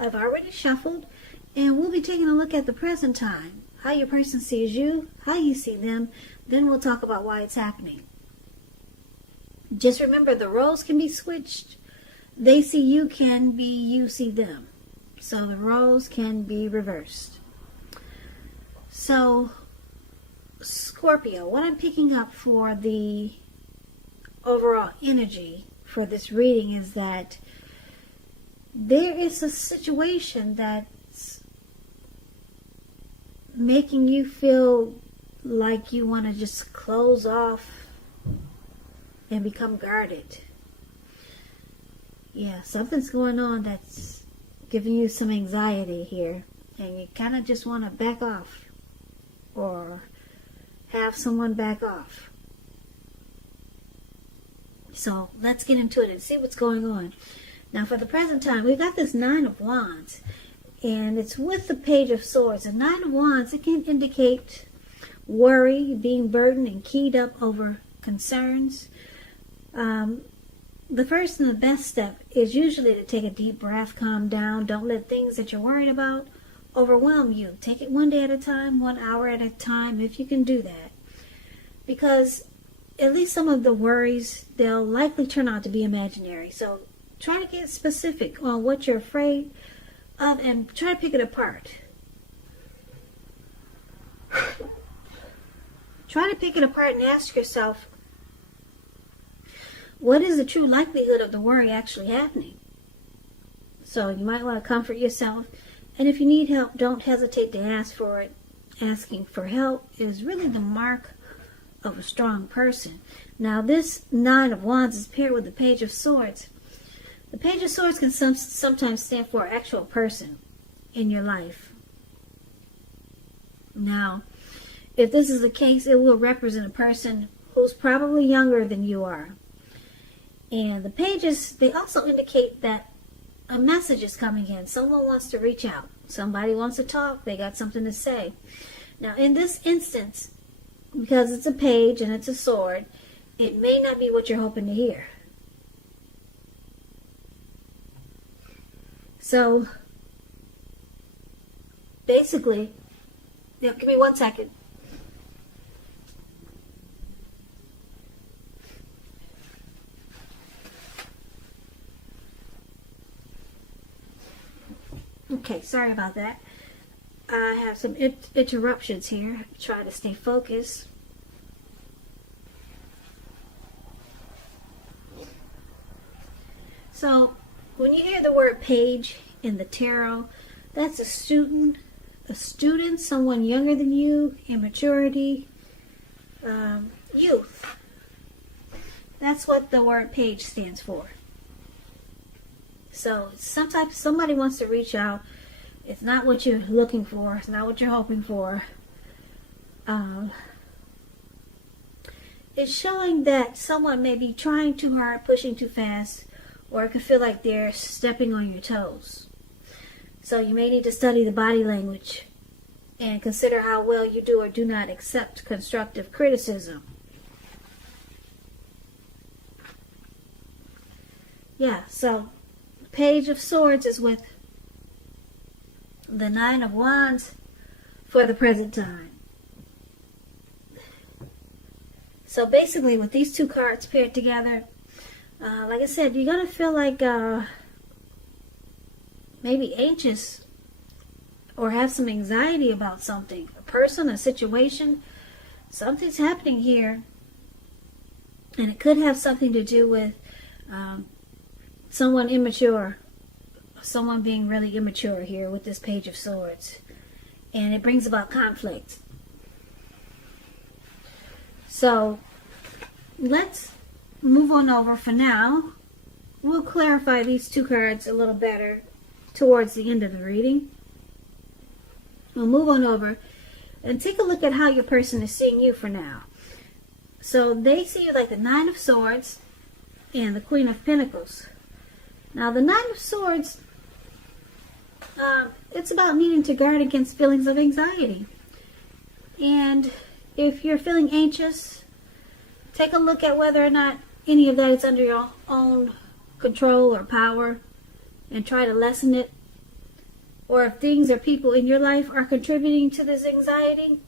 I've already shuffled, and we'll be taking a look at the present time, how your person sees you, how you see them. Then we'll talk about why it's happening. Just remember, the roles can be switched. They see you can be you see them. So the roles can be reversed. So, Scorpio, what I'm picking up for the overall energy for this reading is that there is a situation that's making you feel like you want to just close off and become guarded. Yeah, something's going on that's giving you some anxiety here, and you kind of just want to back off or have someone back off. So let's get into it and see what's going on. Now for the present time, we've got this Nine of Wands, and it's with the Page of Swords. A Nine of Wands, it can indicate worry, being burdened and keyed up over concerns. The first and the best step is usually to take a deep breath, calm down. Don't let things that you're worried about overwhelm you. Take it one day at a time, 1 hour at a time, if you can do that. Because at least some of the worries, they'll likely turn out to be imaginary. So try to get specific on what you're afraid of and try to pick it apart. Try to pick it apart and ask yourself, what is the true likelihood of the worry actually happening? So you might want to comfort yourself. And if you need help, don't hesitate to ask for it. Asking for help is really the mark of a strong person. Now this Nine of Wands is paired with the Page of Swords. The Page of Swords can sometimes stand for an actual person in your life. Now, if this is the case, it will represent a person who's probably younger than you are. And the pages, they also indicate that a message is coming in. Someone wants to reach out. Somebody wants to talk. They got something to say. Now, in this instance, because it's a page and it's a sword, it may not be what you're hoping to hear. So, basically, give me 1 second. Okay, sorry about that. I have some interruptions here. Try to stay focused. So, when you hear the word page in the tarot, that's a student, someone younger than you, immaturity, youth. That's what the word page stands for. So sometimes somebody wants to reach out. It's not what you're looking for. It's not what you're hoping for. It's showing that someone may be trying too hard, pushing too fast, or it can feel like they're stepping on your toes. So you may need to study the body language and consider how well you do or do not accept constructive criticism. Yeah, so Page of Swords is with the Nine of Wands for the present time. So basically, with these two cards paired together, like I said, you're going to feel like maybe anxious or have some anxiety about something. A person, a situation, something's happening here. And it could have something to do with someone immature, someone being really immature here with this Page of Swords. And it brings about conflict. So, let's move on over for now. We'll clarify these two cards a little better towards the end of the reading. We'll move on over and take a look at how your person is seeing you for now. So, they see you like the Nine of Swords and the Queen of Pentacles. Now, the Nine of Swords, it's about needing to guard against feelings of anxiety. And if you're feeling anxious, take a look at whether or not any of that is under your own control or power and try to lessen it. or if things or people in your life are contributing to this anxiety.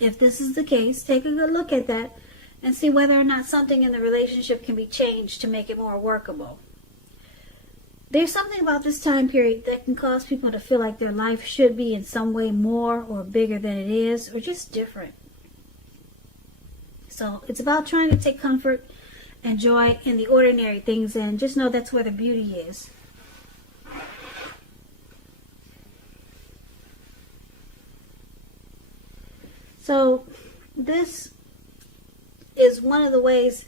If this is the case, take a good look at that and see whether or not something in the relationship can be changed to make it more workable. There's something about this time period that can cause people to feel like their life should be in some way more or bigger than it is, or just different. So it's about trying to take comfort and joy in the ordinary things, and just know that's where the beauty is. So this is one of the ways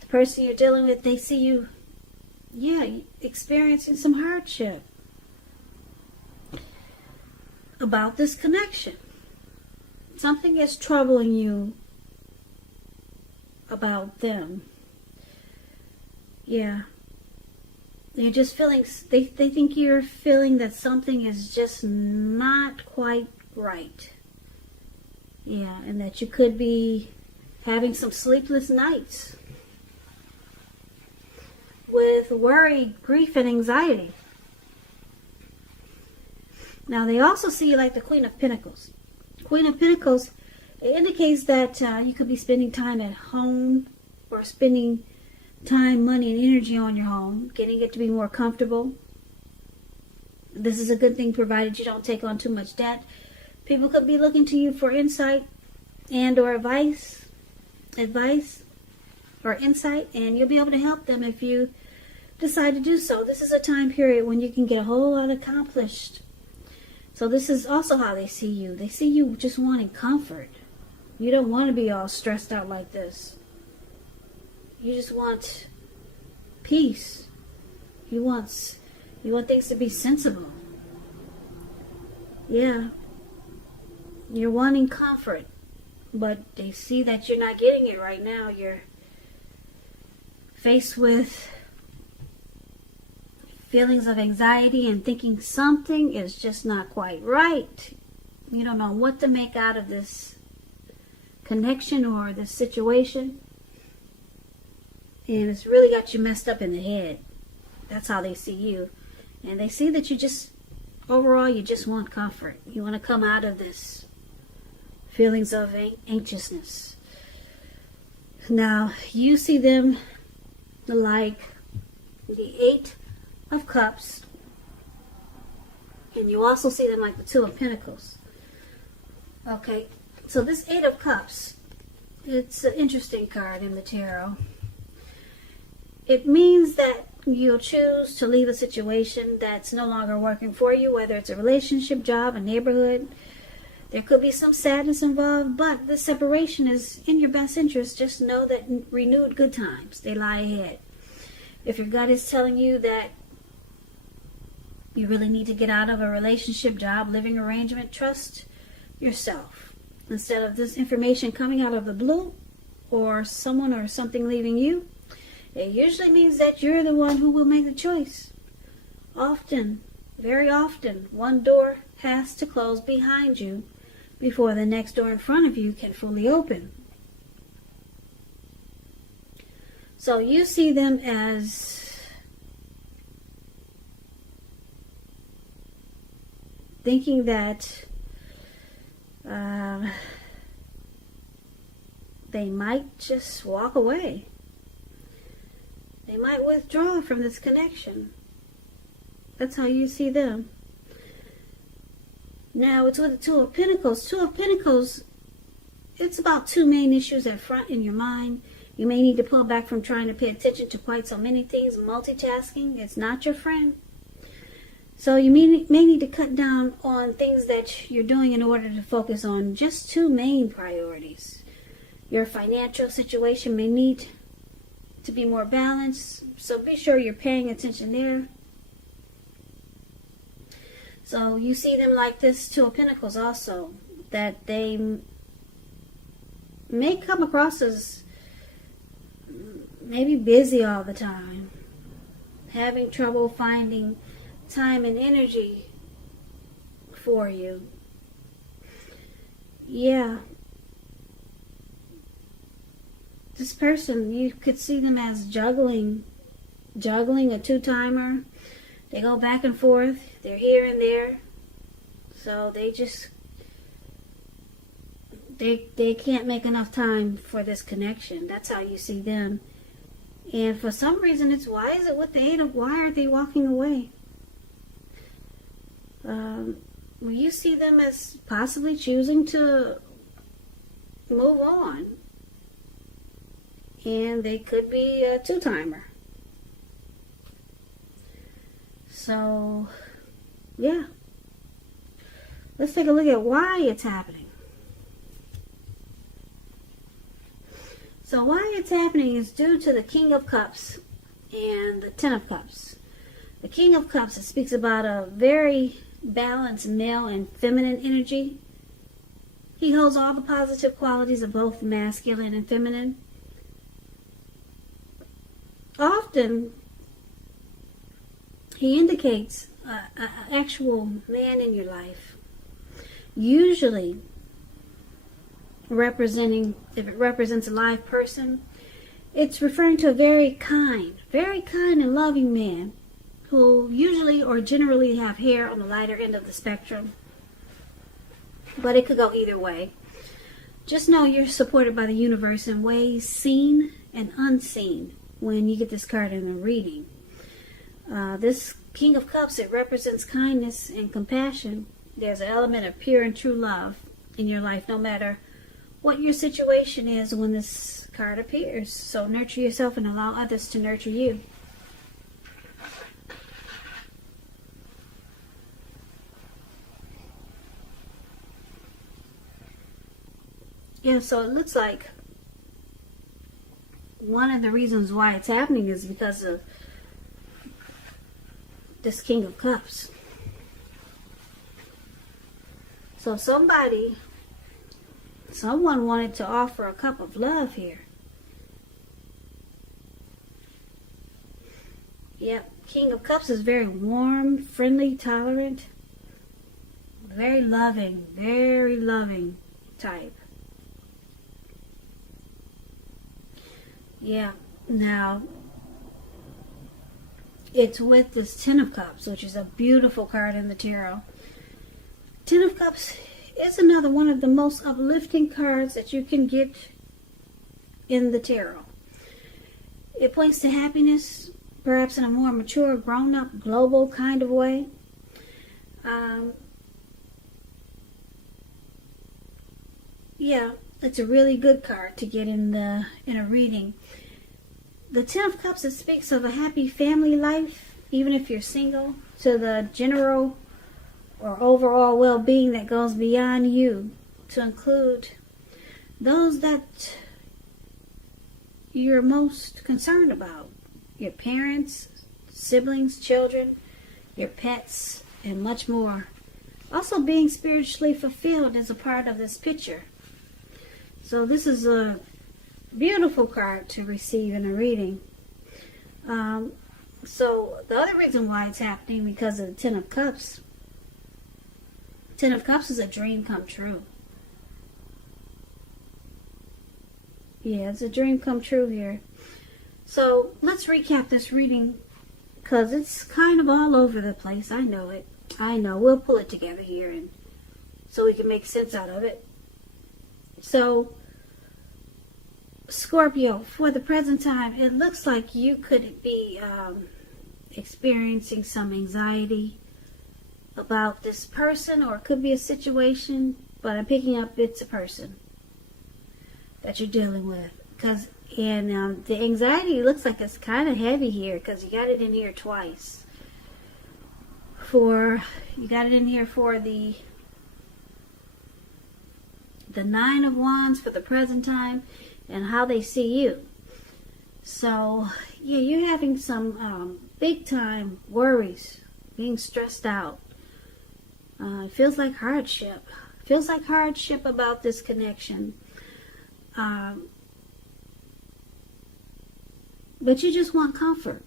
the person you're dealing with, they see you, experiencing some hardship about this connection. Something is troubling you about them. Yeah. You're just feeling, they think you're feeling that something is just not quite right. Yeah, and that you could be having some sleepless nights with worry, grief, and anxiety. Now, they also see you like the Queen of Pentacles. Queen of Pentacles, it indicates that you could be spending time at home, or spending time, money, and energy on your home, getting it to be more comfortable. This is a good thing, provided you don't take on too much debt. People could be looking to you for insight and or advice or insight, and you'll be able to help them if you decide to do so. This is a time period when you can get a whole lot accomplished. So this is also how they see you. They see you just wanting comfort. You don't want to be all stressed out like this. You just want peace. You want things to be sensible. Yeah. You're wanting comfort, but they see that you're not getting it right now. You're faced with feelings of anxiety and thinking something is just not quite right. You don't know what to make out of this connection or this situation. And it's really got you messed up in the head. That's how they see you. And they see that you just, overall, you just want comfort. You want to come out of this feelings of anxiousness. Now, you see them like the Eight of Cups, and you also see them like the Two of Pentacles. Okay, so this Eight of Cups, it's an interesting card in the tarot. It means that you'll choose to leave a situation that's no longer working for you, whether it's a relationship, job, a neighborhood. There could be some sadness involved, but the separation is in your best interest. Just know that renewed good times, they lie ahead. If your gut is telling you that you really need to get out of a relationship, job, living arrangement, trust yourself. Instead of this information coming out of the blue, or someone or something leaving you, it usually means that you're the one who will make the choice. Often, very often, one door has to close behind you before the next door in front of you can fully open. So you see them as thinking that they might just walk away. They might withdraw from this connection. That's how you see them. Now, it's with the Two of Pentacles. Two of Pentacles, it's about two main issues at front in your mind. You may need to pull back from trying to pay attention to quite so many things. Multitasking, it's not your friend. So you may need to cut down on things that you're doing in order to focus on just two main priorities. Your financial situation may need to be more balanced, so be sure you're paying attention there. So you see them like this Two of Pentacles also, that they may come across as maybe busy all the time, having trouble finding time and energy for you. Yeah. This person, you could see them as juggling a two-timer. They go back and forth. They're here and there. So they can't make enough time for this connection. That's how you see them. And for some reason, it's why is it with the Eight of, why are they walking away? You see them as possibly choosing to move on. And they could be a two-timer. So, yeah. Let's take a look at why it's happening. So why it's happening is due to the King of Cups and the Ten of Cups. The King of Cups, it speaks about a very balanced male and feminine energy. He holds all the positive qualities of both masculine and feminine. Often, he indicates an actual man in your life. Usually, if it represents a live person, it's referring to a very kind and loving man who usually or generally have hair on the lighter end of the spectrum. But it could go either way. Just know you're supported by the universe in ways seen and unseen when you get this card in a reading. This King of Cups, it represents kindness and compassion. There's an element of pure and true love in your life, no matter what your situation is when this card appears. So nurture yourself and allow others to nurture you. Yeah, so it looks like one of the reasons why it's happening is because of this King of Cups. So someone wanted to offer a cup of love here. Yep, King of Cups is very warm, friendly, tolerant, very loving type. Yeah, now it's with this Ten of Cups, which is a beautiful card in the tarot. Ten of Cups is another one of the most uplifting cards that you can get in the tarot. It points to happiness, perhaps in a more mature, grown-up, global kind of way. Yeah, it's a really good card to get in a reading. The Ten of Cups, it speaks of a happy family life, even if you're single, to the general or overall well-being that goes beyond you, to include those that you're most concerned about. Your parents, siblings, children, your pets, and much more. Also, being spiritually fulfilled is a part of this picture. So this is a beautiful card to receive in a reading. So the other reason why it's happening, because of the Ten of Cups. Ten of Cups is a dream come true. Yeah, it's a dream come true here. So let's recap this reading, because it's kind of all over the place. I know it. I know. We'll pull it together here, and so we can make sense out of it. So, Scorpio, for the present time, it looks like you could be experiencing some anxiety about this person, or it could be a situation, but I'm picking up it's a person that you're dealing with. And the anxiety looks like it's kind of heavy here, because you got it in here twice. You got it in here for the Nine of Wands for the present time, and how they see you. So, yeah, you're having some big time worries, being stressed out. It feels like hardship. Feels like hardship about this connection. But you just want comfort.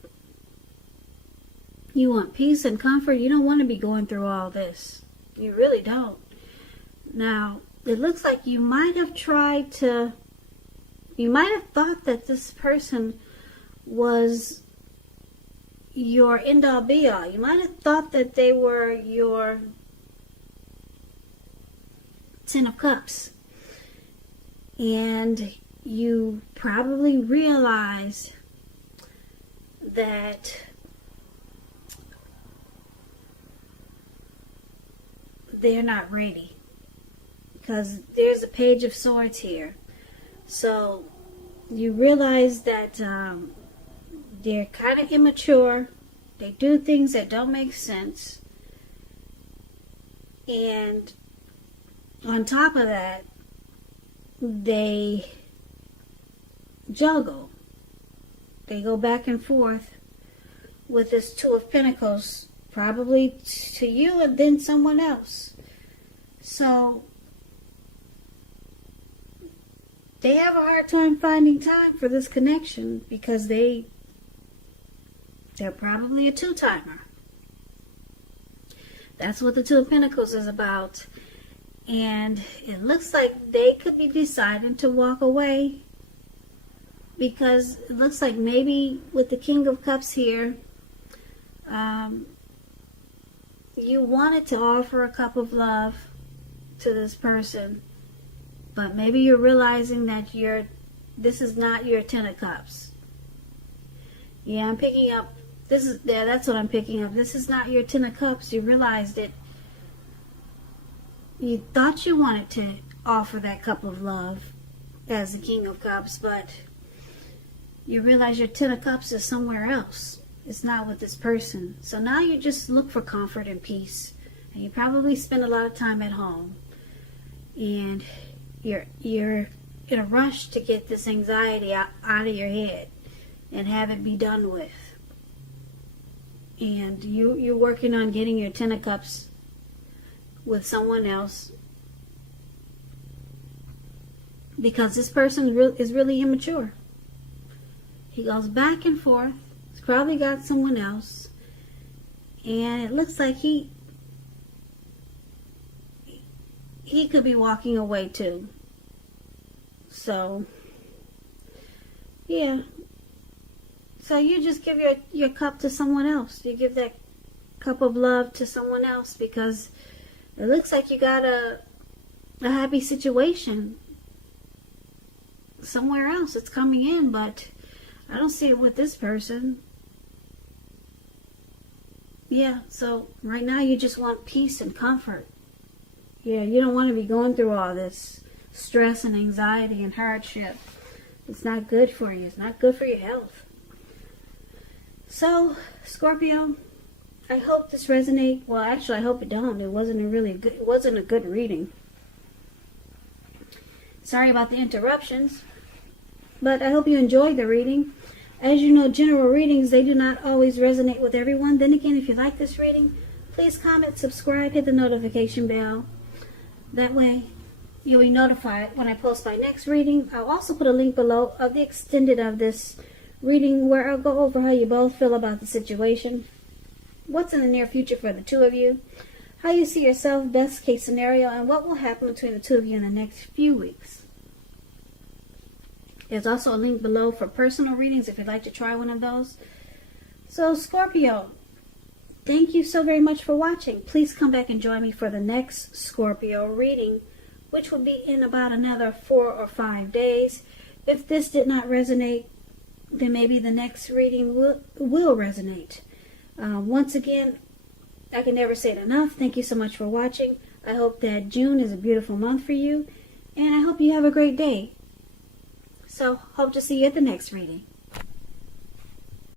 You want peace and comfort. You don't want to be going through all this. You really don't. Now, it looks like you might have thought that this person was your end-all be-all. You might have thought that they were your Ten of Cups. And you probably realize that they're not ready. Because there's a Page of Swords here. So you realize that they're kind of immature. They do things that don't make sense. And on top of that, they juggle. They go back and forth with this Two of Pentacles, probably to you and then someone else. So they have a hard time finding time for this connection because they're probably a two-timer. That's what the Two of Pentacles is about. And it looks like they could be deciding to walk away because it looks like maybe with the King of Cups here, you wanted to offer a cup of love to this person, but maybe you're realizing that this is not your Ten of Cups. Yeah, I'm picking up. That's what I'm picking up. This is not your Ten of Cups. You realized it. You thought you wanted to offer that cup of love as the King of Cups, but you realize your Ten of Cups is somewhere else. It's not with this person. So now you just look for comfort and peace. And you probably spend a lot of time at home. And you're in a rush to get this anxiety out of your head and have it be done with. And you're working on getting your Ten of Cups with someone else because this person is really immature. He goes back and forth. He's probably got someone else, and it looks like he could be walking away too. So yeah, so you just give your cup to someone else. You give that cup of love to someone else because it looks like you got a happy situation somewhere else. It's coming in, but I don't see it with this person. Yeah, so right now you just want peace and comfort. Yeah, you don't want to be going through all this stress and anxiety and hardship. It's not good for you. It's not good for your health. So, Scorpio, I hope this resonates. Well, actually, I hope it don't. It wasn't a good reading. Sorry about the interruptions, but I hope you enjoyed the reading. As you know, general readings, they do not always resonate with everyone. Then again, if you like this reading, please comment, subscribe, hit the notification bell. That way, you'll be notified when I post my next reading. I'll also put a link below of the extended of this reading where I'll go over how you both feel about the situation, what's in the near future for the two of you, how you see yourself, best case scenario, and what will happen between the two of you in the next few weeks. There's also a link below for personal readings if you'd like to try one of those. So, Scorpio, thank you so very much for watching. Please come back and join me for the next Scorpio reading, which will be in about another 4 or 5 days. If this did not resonate, then maybe the next reading will resonate. Once again, I can never say it enough. Thank you so much for watching. I hope that June is a beautiful month for you, and I hope you have a great day. So, hope to see you at the next reading.